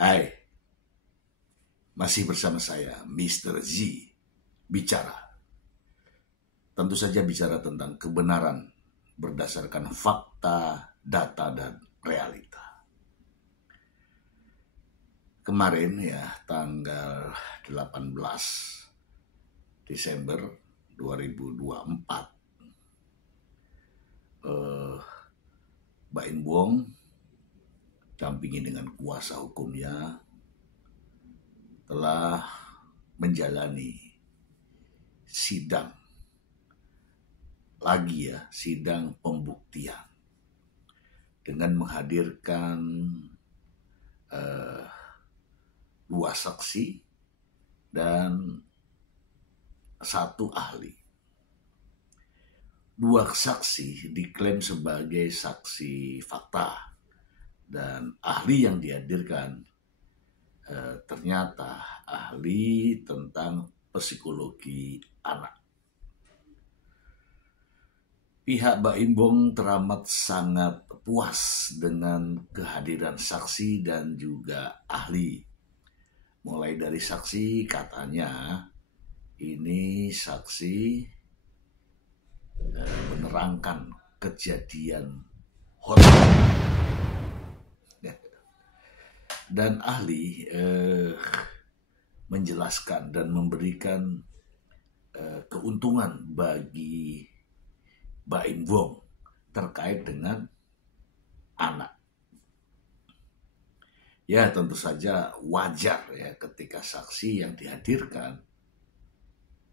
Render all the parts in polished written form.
Hai, masih bersama saya, Mr. Z, bicara. Tentu saja bicara tentang kebenaran berdasarkan fakta, data, dan realita. Kemarin ya, tanggal 18 Desember 2024, Mbak Im Wong dampingi dengan kuasa hukumnya telah menjalani sidang pembuktian dengan menghadirkan dua saksi dan satu ahli. Dua saksi diklaim sebagai saksi fakta, dan ahli yang dihadirkan ternyata ahli tentang psikologi anak. Pihak Mbak Im Wong teramat sangat puas dengan kehadiran saksi dan juga ahli. Mulai dari saksi, katanya ini saksi menerangkan kejadian horor, dan ahli menjelaskan dan memberikan keuntungan bagi Mbak Im Wong terkait dengan anak. Ya, tentu saja wajar ya ketika saksi yang dihadirkan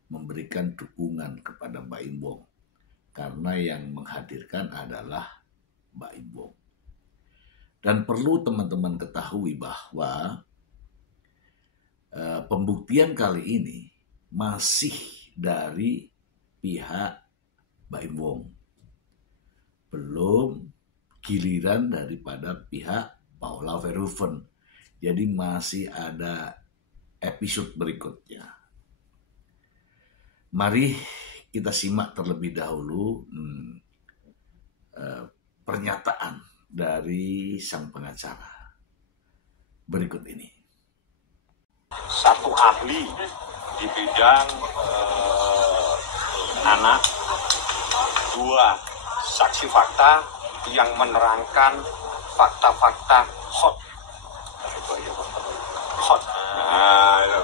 memberikan dukungan kepada Mbak Im Wong, karena yang menghadirkan adalah Mbak Im Wong. Dan perlu teman-teman ketahui bahwa pembuktian kali ini masih dari pihak Mbak Im Wong, belum giliran daripada pihak Paula Verhoeven. Jadi masih ada episode berikutnya. Mari kita simak terlebih dahulu pernyataan dari sang pengacara berikut ini. Satu ahli di bidang anak, dua saksi fakta yang menerangkan fakta-fakta hot. Nah, itu.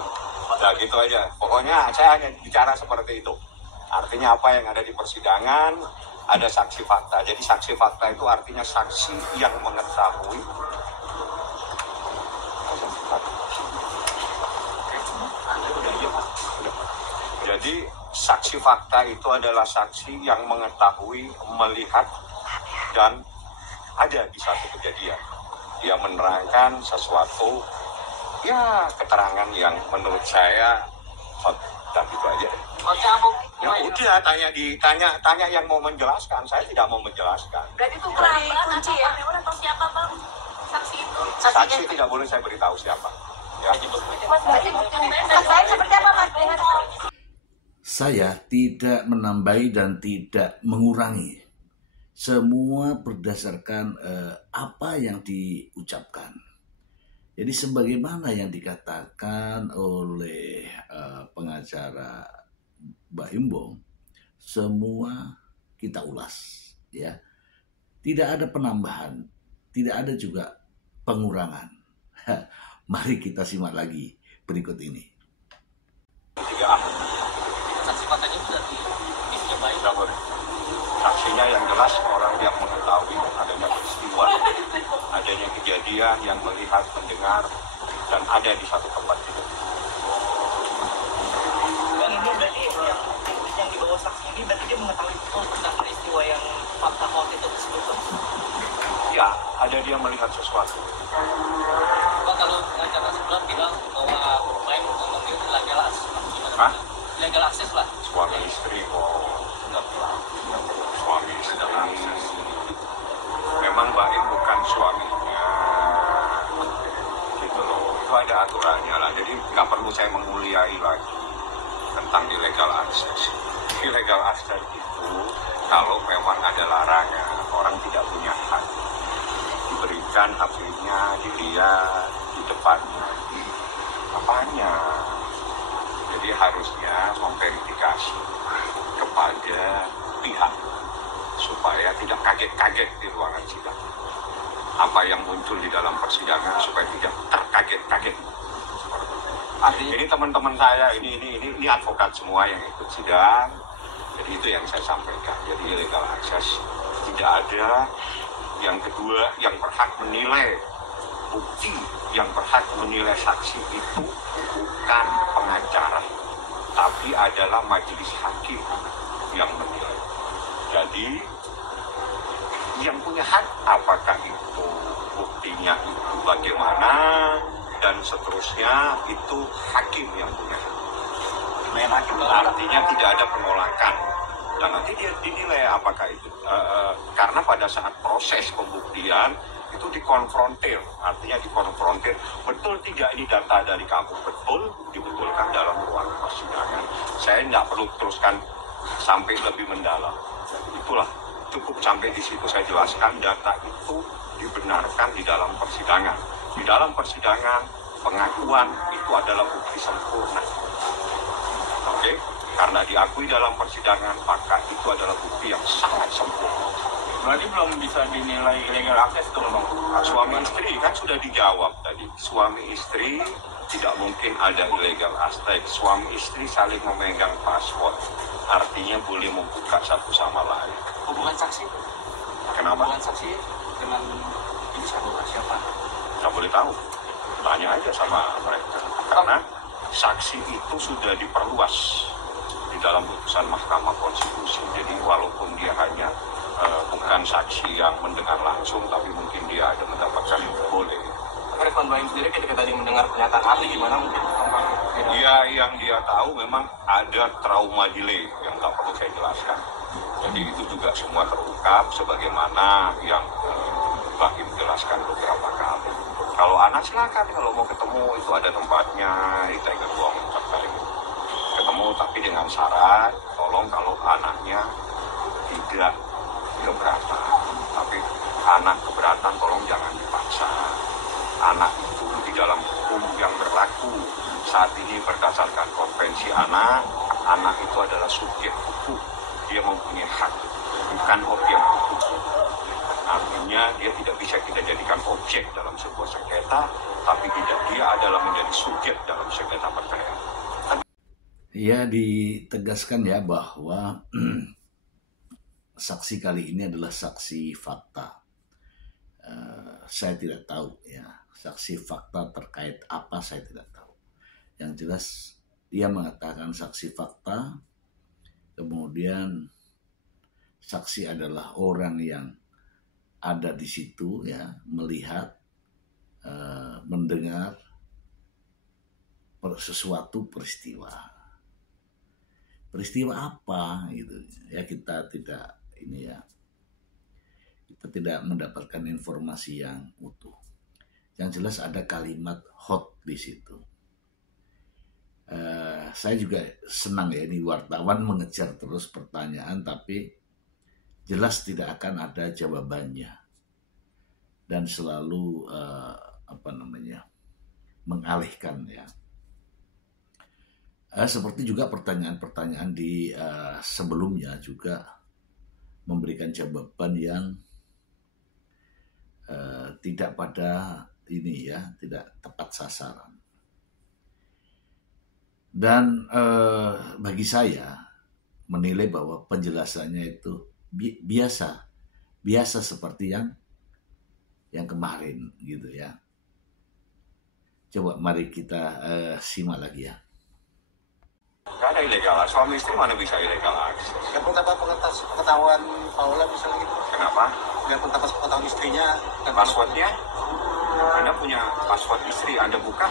Udah gitu aja. Pokoknya saya hanya bicara seperti itu. Artinya apa yang ada di persidangan, ada saksi fakta. Jadi saksi fakta itu artinya saksi yang mengetahui. Jadi saksi fakta itu adalah saksi yang mengetahui, melihat, dan ada di satu kejadian. Dia menerangkan sesuatu, ya keterangan yang menurut saya hot, dan itu aja. Ya udah, tanya yang mau menjelaskan. Saya tidak mau menjelaskan. Berarti itu kunci ya? Atau siapa bang saksi itu? Saksi tidak boleh saya beritahu siapa. Ya. Saya tidak menambahi dan tidak mengurangi. Semua berdasarkan apa yang diucapkan. Jadi sebagaimana yang dikatakan oleh pengacara Mbak Im Wong, semua kita ulas, ya. Tidak ada penambahan, tidak ada juga pengurangan. Mari kita simak lagi berikut ini. Tiga ahli. Saksi faktanya sudah dicobain. Tidak boleh. Saksinya yang jelas orang yang mengetahui adanya peristiwa, adanya kejadian, yang melihat, mendengar, dan ada di satu tempat itu. Dan ini berarti yang dibawa saksi ini berarti dia mengetahui betul tentang peristiwa yang fakta hot itu tersebut. Ya, ada dia melihat sesuatu. Bang, kalau pengacara sebelah bilang bahwa main ngomong itu legal akses, gimana? Hah? Legal akses lah. Suami istri, suami istri. Memang Mbak Im bukan suaminya. Gitu loh, itu ada aturannya lah. Jadi nggak perlu saya menguliai lagi tentang illegal access. Illegal access itu kalau memang ada larangan, orang tidak punya hak diberikan haknya, dilihat, depannya. Apanya? Jadi harusnya memverifikasi kepada pihak supaya tidak kaget-kaget di ruangan sidang. Apa yang muncul di dalam persidangan supaya tidak terkaget-kaget. Jadi teman-teman saya ini advokat semua yang ikut sidang. Jadi itu yang saya sampaikan. Jadi illegal access tidak ada. Yang kedua, yang berhak menilai bukti, yang berhak menilai saksi itu bukan pengacara, tapi adalah majelis hakim yang menilai. Jadi yang punya hak apakah itu buktinya itu bagaimana dan seterusnya itu hakim yang punya hak. Artinya tidak ada penolakan dan nanti dia dinilai apakah itu karena pada saat proses pembuktian itu dikonfrontir, artinya dikonfrontir betul tidak ini data dari kamu, betul dibetulkan dalam ruang persidangan. Saya tidak perlu teruskan sampai lebih mendalam. Itulah cukup sampai di situ saya jelaskan data itu dibenarkan di dalam persidangan. Di dalam persidangan pengakuan itu adalah bukti sempurna. Oke, karena diakui dalam persidangan maka itu adalah bukti yang sangat sempurna. Berarti belum bisa dinilai illegal access tuh bang. Suami istri kan sudah dijawab tadi. Suami istri tidak mungkin ada illegal access. Suami istri saling memegang password. Artinya boleh membuka satu sama lain. Hubungan saksi? Kenapa? Hubungan saksi dengan ini siapa? Nggak boleh tahu. Tanya aja sama mereka. Karena saksi itu sudah diperluas di dalam putusan Mahkamah Konstitusi. Jadi walaupun dia hanya bukan saksi yang mendengar langsung, tapi mungkin dia ada mendapatkan itu boleh. Ridwan Baim sendiri ketika tadi mendengar pernyataan ahli gimana mungkin? Dia yang dia tahu memang ada trauma delay yang nggak perlu saya jelaskan. Jadi itu juga semua terungkap sebagaimana yang Baim jelaskan beberapa kali. Kalau anak silakan, kalau mau ketemu itu ada tempatnya di Tiger Wong ketemu, tapi dengan syarat tolong kalau anaknya tidak keberatan, tapi anak keberatan tolong jangan dipaksa. Anak itu di dalam hukum yang berlaku saat ini berdasarkan konvensi anak itu adalah subjek hukum, dia mempunyai hak, bukan objek hukum. Artinya dia tidak bisa kita jadikan objek dalam sebuah sengketa, tapi dia adalah menjadi subjek dalam sengketa perceraian. Ya, ditegaskan ya bahwa saksi kali ini adalah saksi fakta. Saya tidak tahu ya, saksi fakta terkait apa saya tidak tahu. Yang jelas dia mengatakan saksi fakta, kemudian saksi adalah orang yang ada di situ ya, melihat, mendengar sesuatu peristiwa. Peristiwa apa gitu ya, kita tidak mendapatkan informasi yang utuh. Yang jelas ada kalimat hot di situ. Saya juga senang ya, ini wartawan mengejar terus pertanyaan tapi jelas tidak akan ada jawabannya dan selalu mengalihkan ya. Seperti juga pertanyaan-pertanyaan di sebelumnya juga memberikan jawaban yang tidak pada ini ya, tidak tepat sasaran. Dan bagi saya menilai bahwa penjelasannya itu biasa seperti yang kemarin gitu ya. Coba mari kita simak lagi ya. Gak ada ilegal, suami istri mana bisa ilegal akses? Gak pun dapat pengetahuan Paula misalnya gitu. Kenapa? Gak pun dapat pengetahuan istrinya. Passwordnya? Anda punya password istri, Anda buka?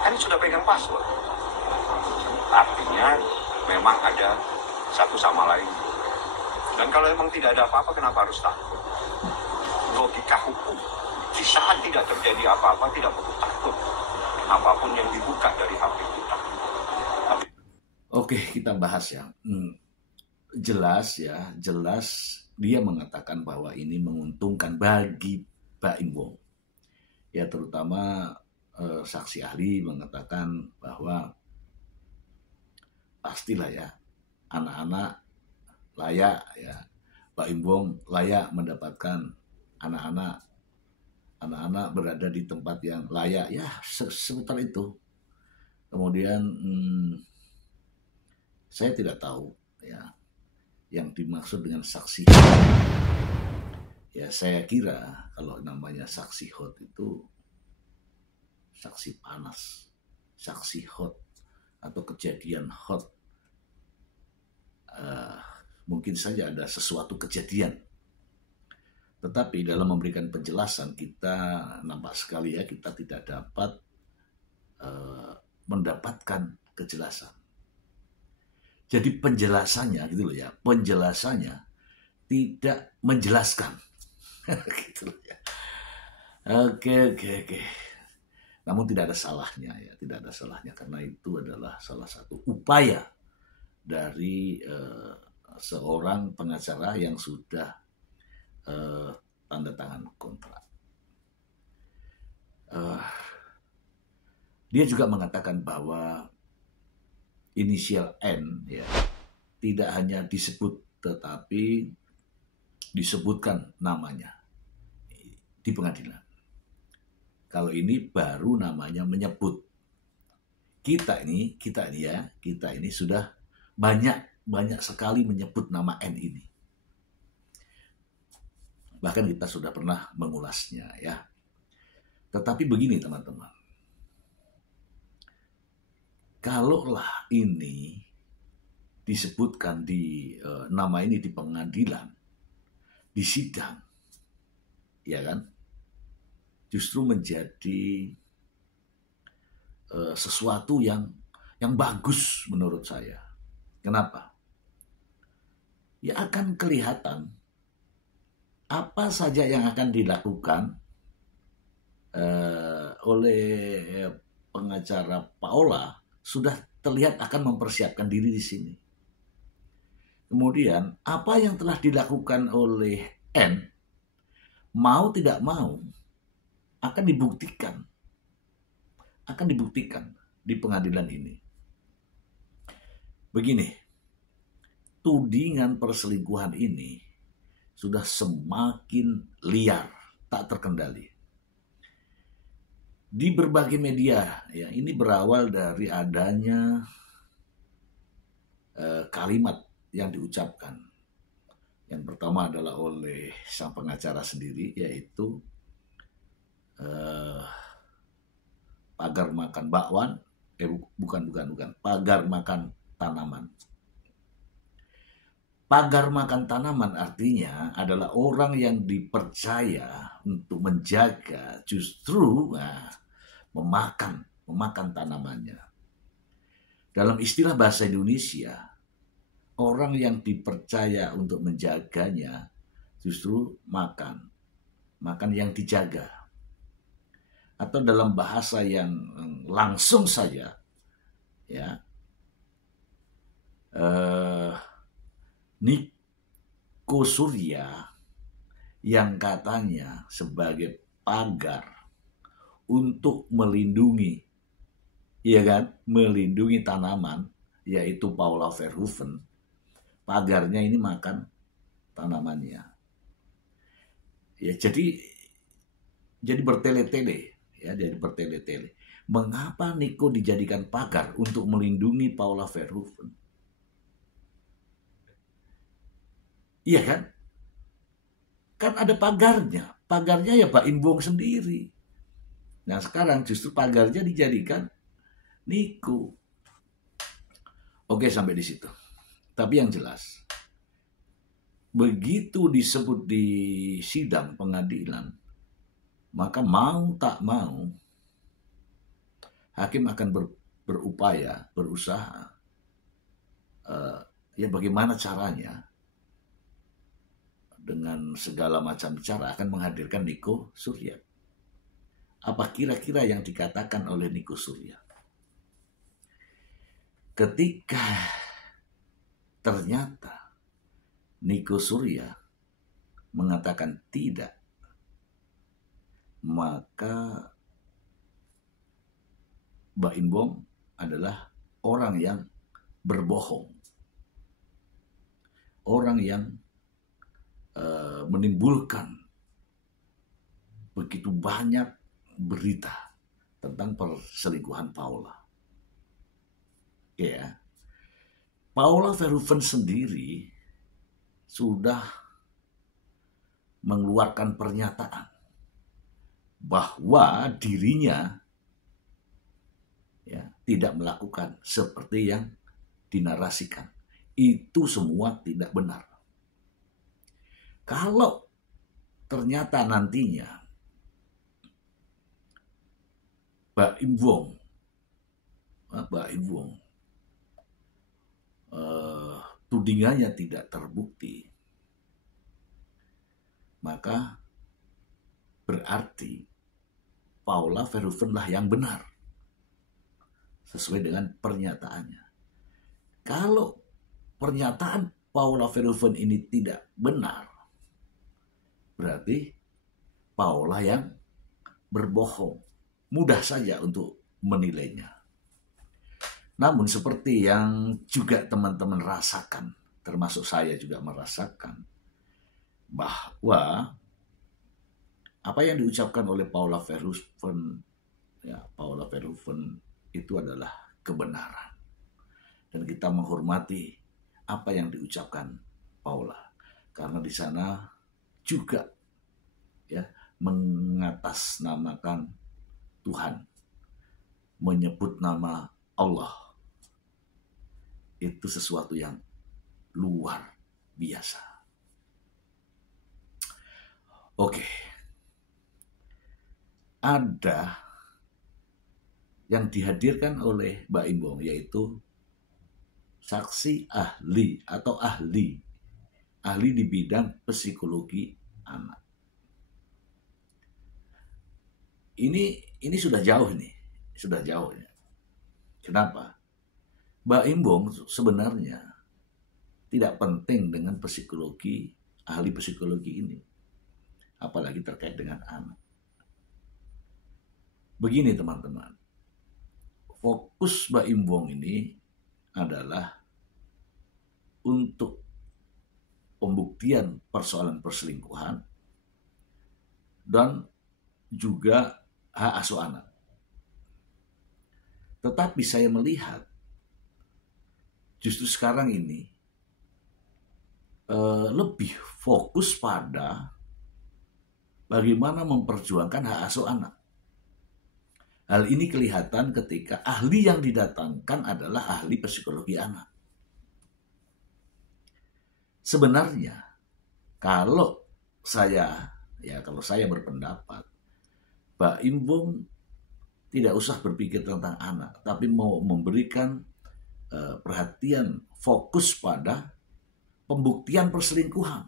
Kan sudah pegang password. Artinya memang ada satu sama lain. Dan kalau memang tidak ada apa-apa, kenapa harus takut? Logika hukum, di saat tidak terjadi apa-apa, tidak perlu takut. Apapun yang dibuka dari HP kita. Oke, kita bahas ya. Jelas dia mengatakan bahwa ini menguntungkan bagi Baim Wong. Ya terutama saksi ahli mengatakan bahwa pastilah ya anak-anak layak ya, Pak Imbong layak mendapatkan anak-anak berada di tempat yang layak ya, seputar itu. Kemudian saya tidak tahu ya yang dimaksud dengan saksi. Ya saya kira kalau namanya saksi hot itu saksi panas, saksi hot atau kejadian hot. Mungkin saja ada sesuatu kejadian. Tetapi dalam memberikan penjelasan kita nampak sekali ya kita tidak dapat mendapatkan kejelasan. Jadi penjelasannya gitu loh ya, penjelasannya tidak menjelaskan. Gitu loh ya. Oke. Namun tidak ada salahnya ya, tidak ada salahnya karena itu adalah salah satu upaya dari seorang pengacara yang sudah tanda tangan kontrak. Dia juga mengatakan bahwa inisial N ya tidak hanya disebut tetapi disebutkan namanya di pengadilan. Kalau ini baru namanya menyebut. Kita ini sudah banyak sekali menyebut nama N ini. Bahkan kita sudah pernah mengulasnya ya. Tetapi begini teman-teman. Kalaulah ini disebutkan di nama ini di pengadilan, di sidang, ya kan? Justru menjadi sesuatu yang bagus menurut saya. Kenapa? Ya akan kelihatan apa saja yang akan dilakukan oleh pengacara Paola sudah terlihat akan mempersiapkan diri di sini. Kemudian apa yang telah dilakukan oleh N mau tidak mau akan dibuktikan di pengadilan ini. Begini, tudingan perselingkuhan ini sudah semakin liar, tak terkendali. Di berbagai media, ya ini berawal dari adanya kalimat yang diucapkan. Yang pertama adalah oleh sang pengacara sendiri, yaitu pagar makan bakwan, bukan, pagar makan tanaman. Pagar makan tanaman artinya adalah orang yang dipercaya untuk menjaga justru memakan tanamannya. Dalam istilah bahasa Indonesia, orang yang dipercaya untuk menjaganya justru makan yang dijaga. Atau dalam bahasa yang langsung saja, ya, Niko Surya yang katanya sebagai pagar untuk melindungi, ya kan, melindungi tanaman, yaitu Paula Verhoeven, pagarnya ini makan tanamannya. Ya, jadi bertele-tele. Ya, jadi bertele-tele. Mengapa Niko dijadikan pagar untuk melindungi Paula Verhoeven? Iya kan? Kan ada pagarnya. Pagarnya ya Pak Imbong sendiri. Nah sekarang justru pagarnya dijadikan Niko. Oke sampai di situ. Tapi yang jelas, begitu disebut di sidang pengadilan, maka mau tak mau, hakim akan berusaha, ya bagaimana caranya, dengan segala macam cara akan menghadirkan Niko Surya. Apa kira-kira yang dikatakan oleh Niko Surya? Ketika ternyata Niko Surya mengatakan tidak, maka Baim Wong adalah orang yang berbohong, orang yang menimbulkan begitu banyak berita tentang perselingkuhan Paula. Ya, Paula Verhoeven sendiri sudah mengeluarkan pernyataan bahwa dirinya ya tidak melakukan seperti yang dinarasikan. Itu semua tidak benar. Kalau ternyata nantinya Baim Wong tudingannya tidak terbukti, maka berarti Paula Verhoeven lah yang benar sesuai dengan pernyataannya. Kalau pernyataan Paula Verhoeven ini tidak benar, berarti Paula yang berbohong. Mudah saja untuk menilainya. Namun seperti yang juga teman-teman rasakan, termasuk saya juga merasakan, bahwa apa yang diucapkan oleh Paula Verhoeven, itu adalah kebenaran. Dan kita menghormati apa yang diucapkan Paula, karena di sana juga ya mengatasnamakan Tuhan, menyebut nama Allah. Itu sesuatu yang luar biasa. Oke. Ada yang dihadirkan oleh Baim Wong, yaitu saksi ahli atau ahli di bidang psikologi anak. Ini sudah jauh nih, sudah jauh ya. Kenapa? Baim Wong sebenarnya tidak penting dengan psikologi, ahli psikologi ini, apalagi terkait dengan anak. Begini teman-teman, fokus Baim Wong ini adalah untuk pembuktian persoalan perselingkuhan dan juga hak asuh anak. Tetapi saya melihat justru sekarang ini lebih fokus pada bagaimana memperjuangkan hak asuh anak. Hal ini kelihatan ketika ahli yang didatangkan adalah ahli psikologi anak. Sebenarnya kalau saya berpendapat, Baim Wong tidak usah berpikir tentang anak, tapi mau memberikan perhatian fokus pada pembuktian perselingkuhan.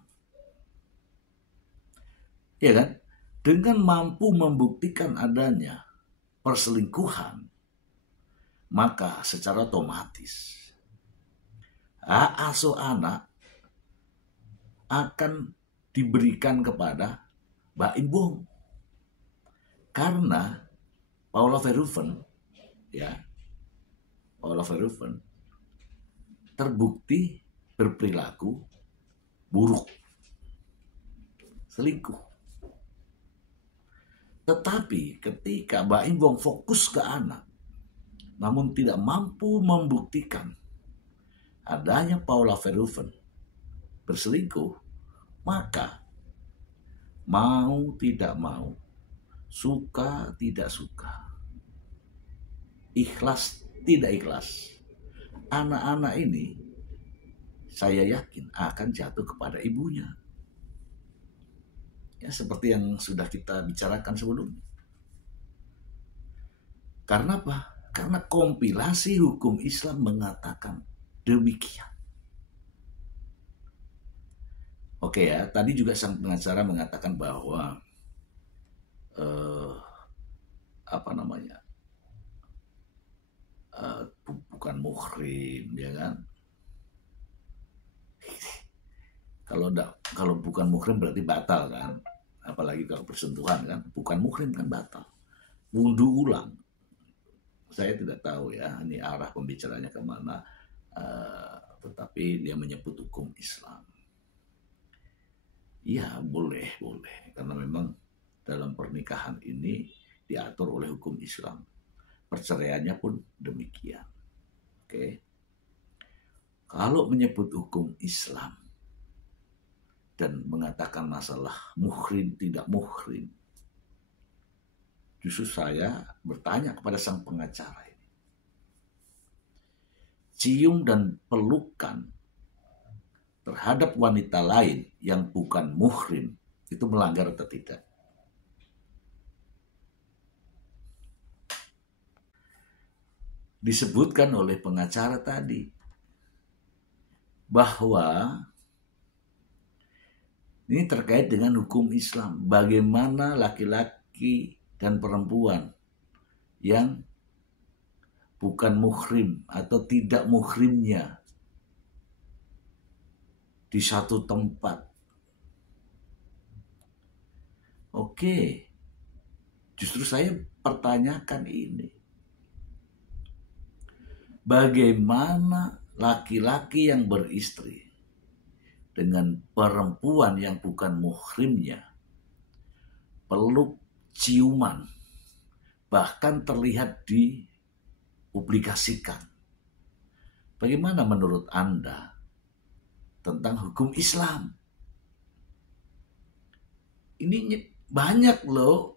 Ya kan? Dengan mampu membuktikan adanya perselingkuhan, maka secara otomatis hak asuh anak akan diberikan kepada Baim Wong. Karena Paula Verhoeven terbukti berperilaku buruk, selingkuh. Tetapi ketika Baim Wong fokus ke anak, namun tidak mampu membuktikan adanya Paula Verhoeven berselingkuh, maka mau tidak mau, suka tidak suka, ikhlas tidak ikhlas, anak-anak ini saya yakin akan jatuh kepada ibunya. Ya, seperti yang sudah kita bicarakan sebelumnya. Karena apa? Karena kompilasi hukum Islam mengatakan demikian. Oke ya, tadi juga sang pengacara mengatakan bahwa bukan muhrim, ya kan? Kalau bukan muhrim berarti batal kan? apalagi kalau bersentuhan kan, bukan muhrim kan batal. Wudhu ulang. Saya tidak tahu ya, ini arah pembicaranya kemana, tetapi dia menyebut hukum Islam. Ya boleh, karena memang dalam pernikahan ini diatur oleh hukum Islam. Perceraiannya pun demikian. Oke. Kalau menyebut hukum Islam dan mengatakan masalah muhrim tidak muhrim, justru saya bertanya kepada sang pengacara ini. Cium dan pelukan terhadap wanita lain yang bukan muhrim itu melanggar atau tidak? Disebutkan oleh pengacara tadi bahwa ini terkait dengan hukum Islam. Bagaimana laki-laki dan perempuan yang bukan muhrim atau tidak muhrimnya di satu tempat. Oke, justru saya pertanyakan ini. Bagaimana laki-laki yang beristri dengan perempuan yang bukan muhrimnya, peluk, ciuman, bahkan terlihat dipublikasikan. Bagaimana menurut Anda tentang hukum Islam? Ini banyak loh.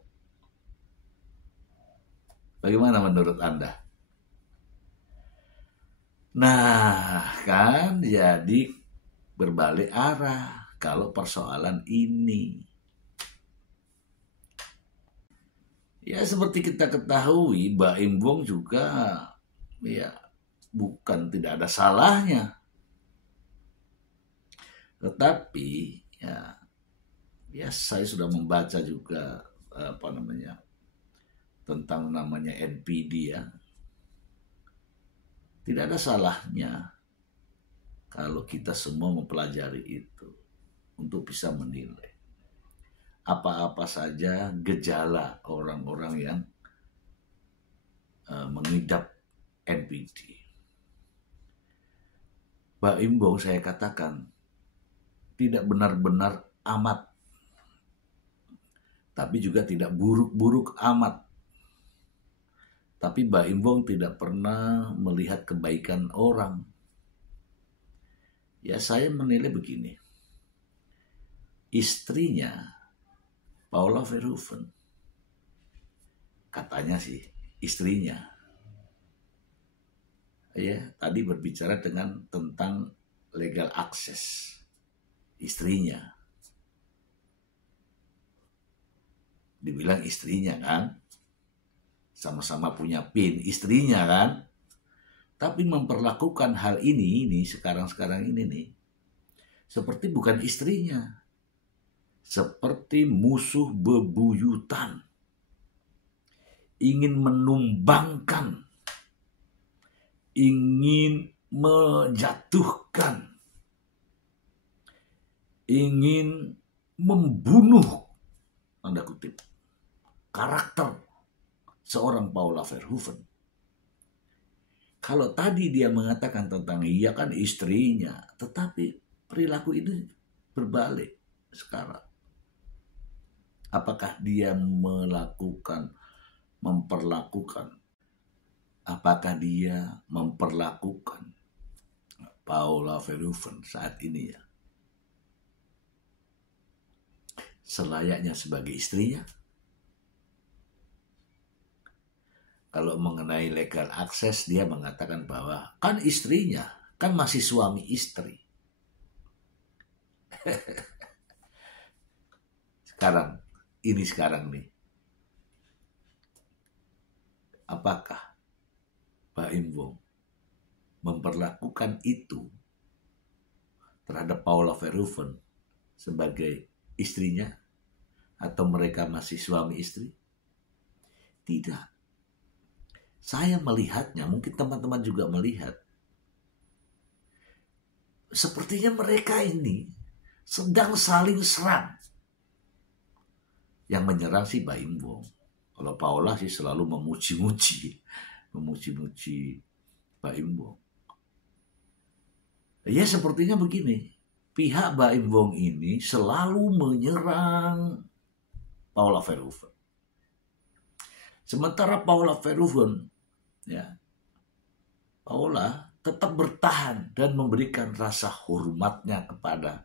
Bagaimana menurut Anda? Nah, kan jadi berbalik arah kalau persoalan ini. Ya seperti kita ketahui, Baim Wong juga ya bukan tidak ada salahnya. Tetapi ya saya sudah membaca juga tentang namanya NPD ya. Tidak ada salahnya kalau kita semua mempelajari itu untuk bisa menilai apa-apa saja gejala orang-orang yang mengidap NPD. Baim Wong saya katakan tidak benar-benar amat, tapi juga tidak buruk-buruk amat. Tapi Baim Wong tidak pernah melihat kebaikan orang. Ya saya menilai begini. Istrinya Paula Verhoeven, katanya sih istrinya, ya tadi berbicara tentang legal access. Istrinya. Dibilang istrinya kan. Sama-sama punya PIN, istrinya kan. Tapi memperlakukan hal ini sekarang ini nih. Seperti bukan istrinya. Seperti musuh bebuyutan. Ingin menumbangkan. Ingin menjatuhkan. Ingin membunuh, tanda kutip, karakter seorang Paula Verhoeven. Kalau tadi dia mengatakan tentang iya kan istrinya, tetapi perilaku ini berbalik sekarang. Apakah dia memperlakukan Paula Verhoeven saat ini ya selayaknya sebagai istrinya? Kalau mengenai legal access, dia mengatakan bahwa kan istrinya, kan masih suami istri. Sekarang nih, apakah Baim Wong memperlakukan itu terhadap Paula Verhoeven sebagai istrinya, atau mereka masih suami istri? Tidak. Saya melihatnya, mungkin teman-teman juga melihat, sepertinya mereka ini sedang saling serang. Yang menyerang si Baim Wong. Kalau Paula sih selalu memuji-muji Baim Wong. Ya sepertinya begini, pihak Baim Wong ini selalu menyerang Paula Verhoeven. Sementara Paula Verhoeven, ya, Paula tetap bertahan dan memberikan rasa hormatnya kepada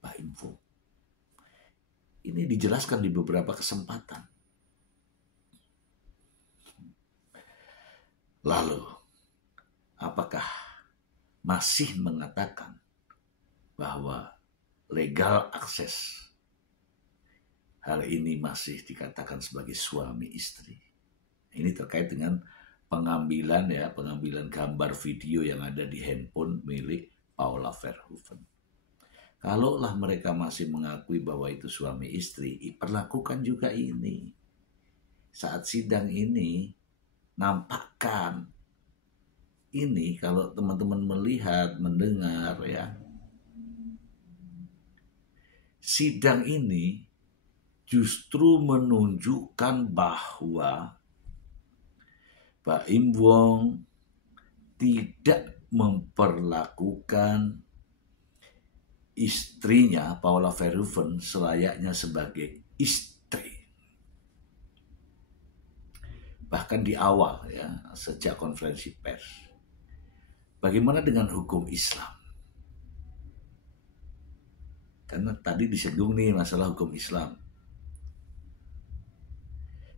Baim Wong. Ini dijelaskan di beberapa kesempatan. Lalu, apakah masih mengatakan bahwa legal akses hal ini masih dikatakan sebagai suami istri? Ini terkait dengan pengambilan gambar video yang ada di handphone milik Paula Verhoeven. Kalaulah mereka masih mengakui bahwa itu suami istri, perlakukan juga ini. Saat sidang ini, nampakkan ini kalau teman-teman melihat, mendengar ya. Sidang ini justru menunjukkan bahwa Baim Wong tidak memperlakukan istrinya Paula Verhoeven selayaknya sebagai istri. Bahkan di awal ya, sejak konferensi pers. Bagaimana dengan hukum Islam? Karena tadi disinggung nih masalah hukum Islam.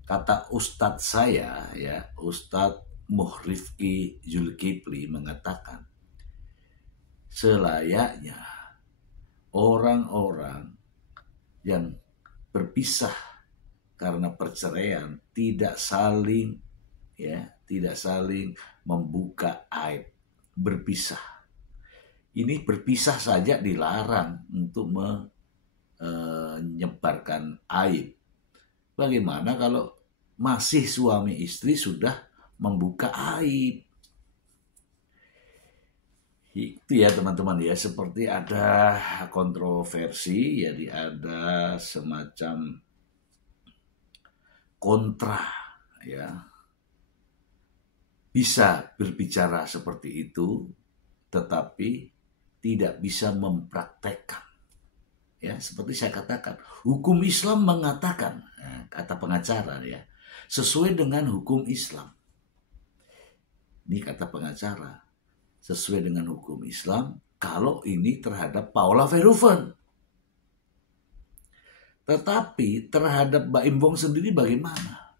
Kata Ustadz saya ya, Ustadz Muhrifki Zulkifli mengatakan selayaknya orang-orang yang berpisah karena perceraian tidak saling membuka aib, berpisah. Ini berpisah saja dilarang untuk menyebarkan aib. Bagaimana kalau masih suami istri sudah membuka aib? Itu ya teman-teman ya, seperti ada kontroversi, jadi ada semacam kontra ya. Bisa berbicara seperti itu, tetapi tidak bisa mempraktekkan. Ya, seperti saya katakan, hukum Islam mengatakan, kata pengacara ya, sesuai dengan hukum Islam. Ini kata pengacara. Sesuai dengan hukum Islam, kalau ini terhadap Paula Verhoeven. Tetapi terhadap Baim Wong sendiri bagaimana?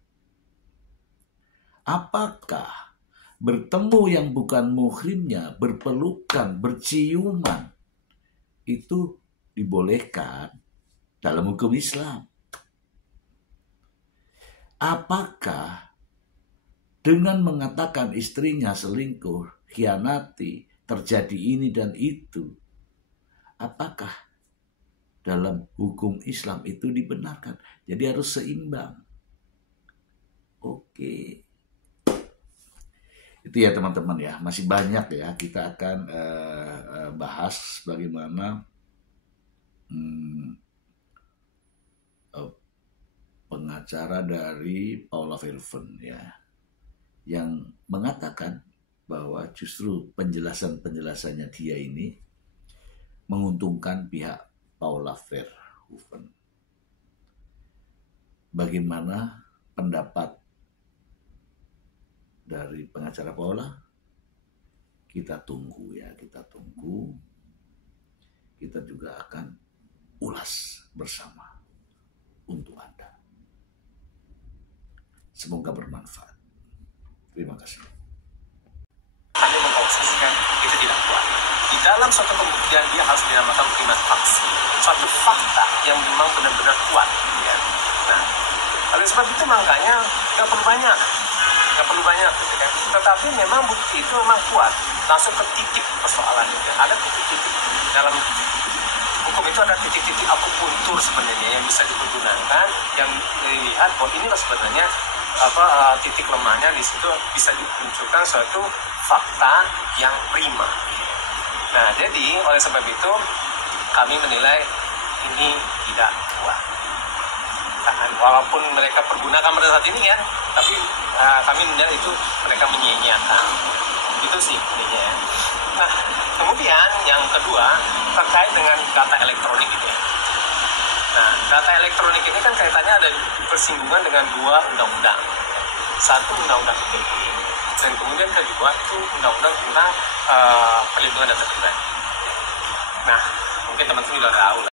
Apakah bertemu yang bukan muhrimnya, berpelukan, berciuman, itu dibolehkan dalam hukum Islam? Apakah dengan mengatakan istrinya selingkuh, khianati, terjadi ini dan itu, apakah dalam hukum Islam itu dibenarkan? Jadi harus seimbang. Oke. Itu ya teman-teman ya, masih banyak ya, kita akan bahas bagaimana pengacara dari Paula Verhoeven ya, yang mengatakan bahwa justru penjelasannya dia ini menguntungkan pihak Paula Verhoeven. Bagaimana pendapat dari pengacara Paula? Kita tunggu ya, kita tunggu. Kita juga akan ulas bersama untuk Anda. Semoga bermanfaat. Terima kasih. Kami mengkonsentrasikan itu tidak kuat. Di dalam suatu pembuktian dia harus dinamakan prima facie, suatu fakta yang memang benar-benar kuat. Ya. Nah, oleh sebab itu makanya nggak perlu banyak, gitu kan. Tetapi memang bukti itu memang kuat. Langsung ke titik persoalannya. Ada titik-titik dalam hukum itu, ada titik-titik akupuntur sebenarnya yang bisa digunakan, yang dilihat bahwa ini sebenarnya titik lemahnya di situ bisa dimunculkan suatu fakta yang prima. Nah, jadi oleh sebab itu kami menilai ini tidak kuat. penyia-nyiakan. Walaupun mereka pergunakan pada saat ini kan, tapi kami melihat itu mereka menyia-nyiakan. Itu sih intinya ya. Nah, kemudian yang kedua terkait dengan data elektronik gitu ya. Nah, data elektronik ini kan kaitannya ada bersinggungan dengan dua undang-undang. Satu undang-undang ITE, dan kemudian kedua itu undang-undang tentang perlindungan data pribadi. Nah, mungkin teman-teman sudah tahu lah.